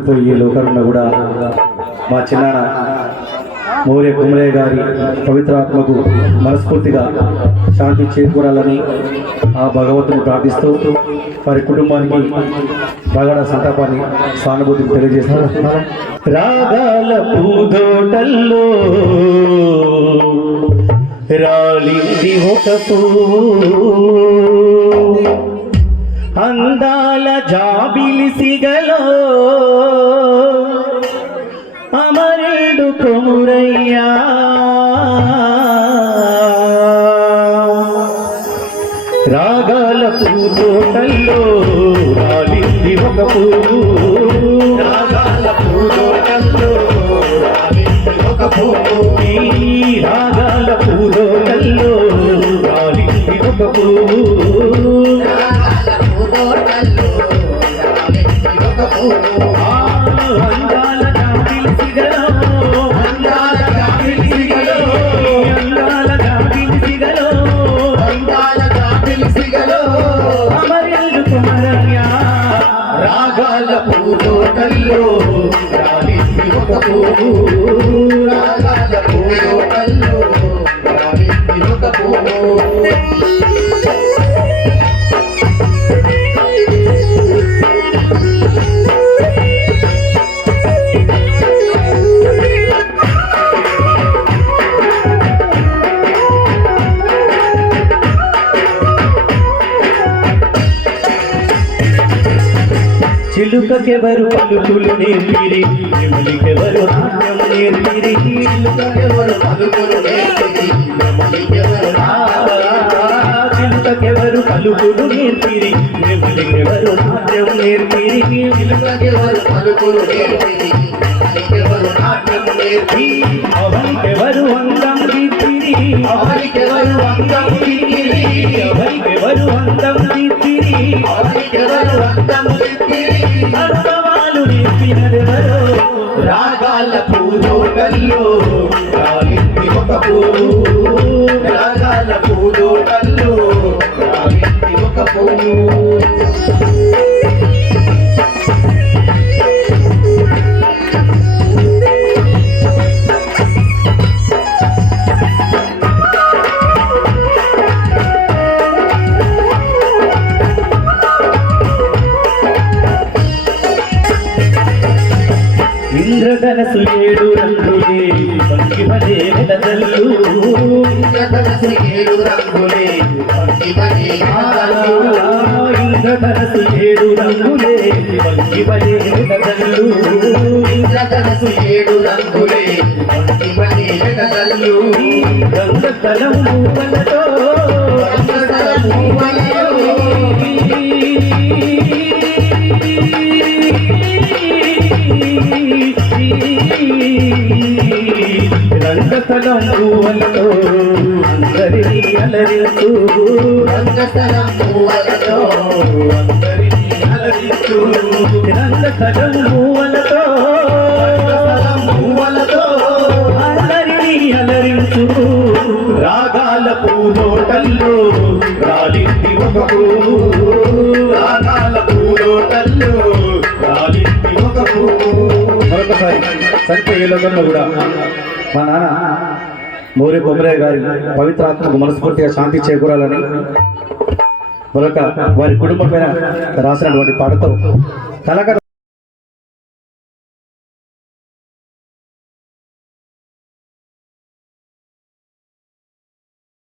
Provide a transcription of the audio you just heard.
పోయి ఈ లోకంలో కూడా మా చిన్నాన మౌర్య కుమరయ్య గారి పవిత్రాత్మకు మనస్ఫూర్తిగా శాంతి చేకూరాలని ఆ భగవంతుని ప్రార్థిస్తూ వారి కుటుంబానికి ప్రగాఢ సంతాపాన్ని సానుభూతిని తెలియజేస్తారు రాగాల పూదోటల్లో రాలింది ఒక పూ అందాల జాబిలి సిగలో అమరేడు కొమురయ్యా. రాగాల పూతోటల్లో రాలింది ఒక పువ్వు. రాగాల పూతోటల్లో రాలింది ఒక పువ్వు. రాగాల పూతోటల్లో రాలింది ఒక పువ్వు. రాగాల పూతోటల్లో రాలింది ఒక పువ్వు రాగాల పూతోటల్లో రాలింది ఒక పువ్వు చిలుకకెవరు పలుకులు నేర్పిరి? ఎవరికెవరు నాట్యం నేర్పిరి? చిలుకకెవరు పలుకులు నేర్పిరి? నెమలికెవరు పలుకులు నేర్పిరి? ఎవరికెవరు నాట్యం నేర్పిరి? చిలుకకెవరు పలుకులు నేర్పిరి? నెమలికెవరు నాట్యం నేర్పి అవరికెవరు అందం తీర్పిరి? అవరికెవరు అందం తీర్పిరి? అవరికెవరు అందం తీర్పిరి? అనుభవాలు రాగాల పూజోటల్లో రాలింది ఒక పువ్వు రాగాల పూజోటల్లో రాలింది ఒక పువ్వు. ఇంద్రధనసు ఏడు రంగులే పంకి భలే వెలదల్లు ఇంద్రధనసు ఏడు రంగులే పంకి భలే ఇంద్రధనసు ఏడు రంగులే పంకి భలే వెలదల్లు ఇంద్రధనసు ఏడు రంగులే పంకి భలే వెలదల్లు గంగస్థలం పూలతో గంగస్థలం రంగస్థలం పూవలతో అందరినీ అలరించు రంగస్థలం పూవలతో అందరినీ అలరించు రంగస్థలం పూవలతో పూవలతో అందరినీ అలరించు. రాగాల పూలోటల్లో రాలింది ఒక పువ్వు ఒక్కసారి చనిపోయే లోకంలో కూడా మా నాన్న మోరే బొమ్మరయ్య గారి పవిత్రాత్మకు మనస్ఫూర్తిగా శాంతి చేకూరాలని మరొక వారి కుటుంబం పైన రాసినటువంటి పాటతో కళాకారు